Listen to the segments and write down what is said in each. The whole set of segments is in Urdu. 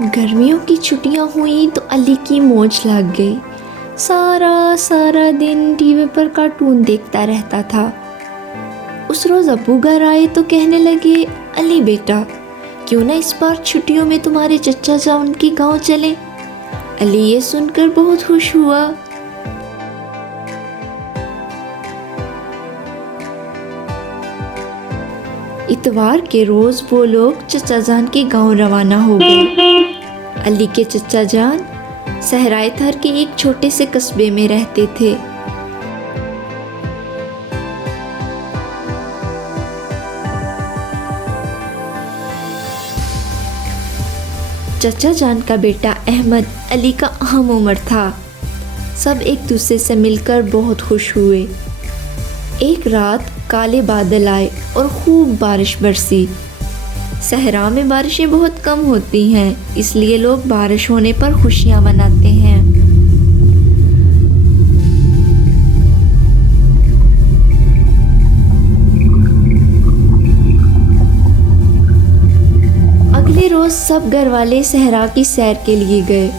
گرمیوں کی چھٹیاں ہوئیں تو علی کی موج لگ گئی۔ سارا دن ٹی وی پر کارٹون دیکھتا رہتا تھا۔ اس روز ابو گھر آئے تو کہنے لگے، علی بیٹا کیوں نہ اس بار چھٹیوں میں تمہارے چچا جان کے گاؤں چلیں؟ علی یہ سن کر بہت خوش ہوا۔ اتوار کے روز وہ لوگ چچا جان کے گاؤں روانہ ہو گئے۔ علی کے چچا جان صحرائے تھر کے ایک چھوٹے سے قصبے میں رہتے تھے۔ چچا جان کا بیٹا احمد علی کا ہم عمر تھا۔ سب ایک دوسرے سے مل کر بہت خوش ہوئے۔ ایک رات کالے بادل آئے اور خوب بارش برسی۔ صحرا میں بارشیں بہت کم ہوتی ہیں، اس لیے لوگ بارش ہونے پر خوشیاں مناتے ہیں۔ اگلے روز سب گھر والے صحرا کی سیر کے لیے گئے۔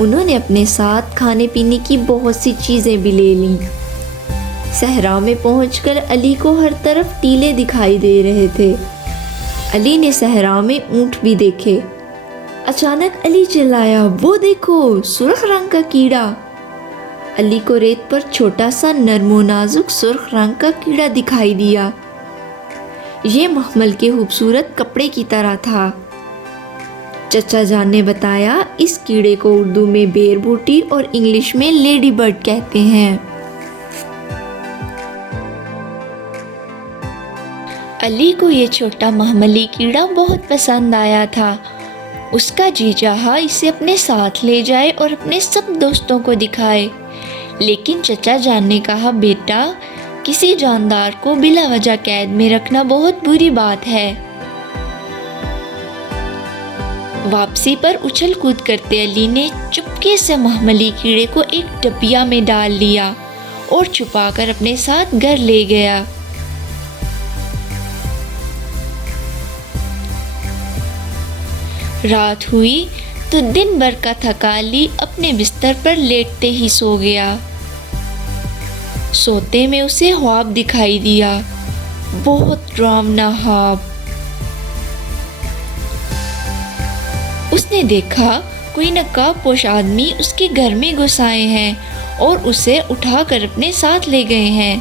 انہوں نے اپنے ساتھ کھانے پینے کی بہت سی چیزیں بھی لے لیں۔ صحرا میں پہنچ کر علی کو ہر طرف ٹیلے دکھائی دے رہے تھے۔ علی نے صحرا میں اونٹ بھی دیکھے۔ اچانک علی چلایا، وہ دیکھو سرخ رنگ کا کیڑا! علی کو ریت پر چھوٹا سا نرم و نازک سرخ رنگ کا کیڑا دکھائی دیا۔ یہ مخمل کے خوبصورت کپڑے کی طرح تھا۔ چچا جان نے بتایا، اس کیڑے کو اردو میں بیر بوٹی اور انگلش میں لیڈی برڈ کہتے ہیں۔ علی کو یہ چھوٹا مخملی کیڑا بہت پسند آیا تھا۔ اس کا جی چاہا اسے اپنے ساتھ لے جائے اور اپنے سب دوستوں کو دکھائے، لیکن چچا جان نے کہا، بیٹا کسی جاندار کو بلا وجہ قید میں رکھنا بہت بری بات ہے۔ واپسی پر اچھل کود کرتے علی نے چپکے سے مخملی کیڑے کو ایک ڈبیا میں ڈال لیا اور چھپا کر اپنے ساتھ گھر لے گیا۔ رات ہوئی تو دن بھر کا تھکا علی اپنے بستر پر لیٹتے ہی سو گیا۔ سوتے میں اسے خواب دکھائی دیا، بہت ڈراؤنا خواب۔ اس نے دیکھا کوئی نقاب پوش آدمی اس کے گھر میں گھس آئے ہیں اور اسے اٹھا کر اپنے ساتھ لے گئے ہیں۔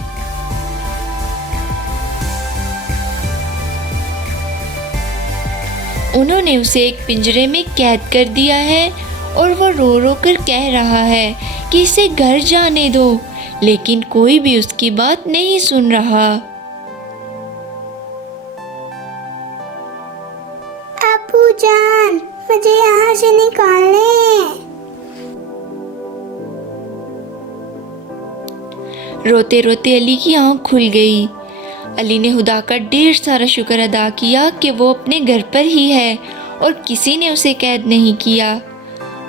انہوں نے اسے ایک پنجرے میں قید کر دیا ہے اور وہ رو رو کر کہہ رہا ہے کہ اسے گھر جانے دو، لیکن کوئی بھی اس کی بات نہیں سن رہا۔ ابو جان مجھے یہاں سے نکالیں۔ روتے روتے علی کی آنکھ کھل گئی۔ علی نے خدا کا ڈھیر سارا شکر ادا کیا کہ وہ اپنے گھر پر ہی ہے اور کسی نے اسے قید نہیں کیا۔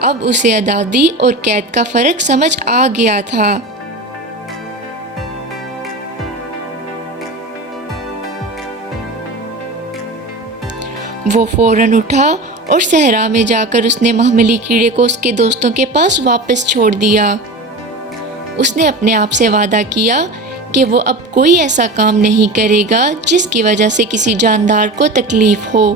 اب اسے آزادی اور قید کا فرق سمجھ آ گیا تھا۔ وہ فوراً اٹھا اور صحرا میں جا کر اس نے مخملی کیڑے کو اس کے دوستوں کے پاس واپس چھوڑ دیا۔ اس نے اپنے آپ سے وعدہ کیا کہ وہ اب کوئی ایسا کام نہیں کرے گا جس کی وجہ سے کسی جاندار کو تکلیف ہو۔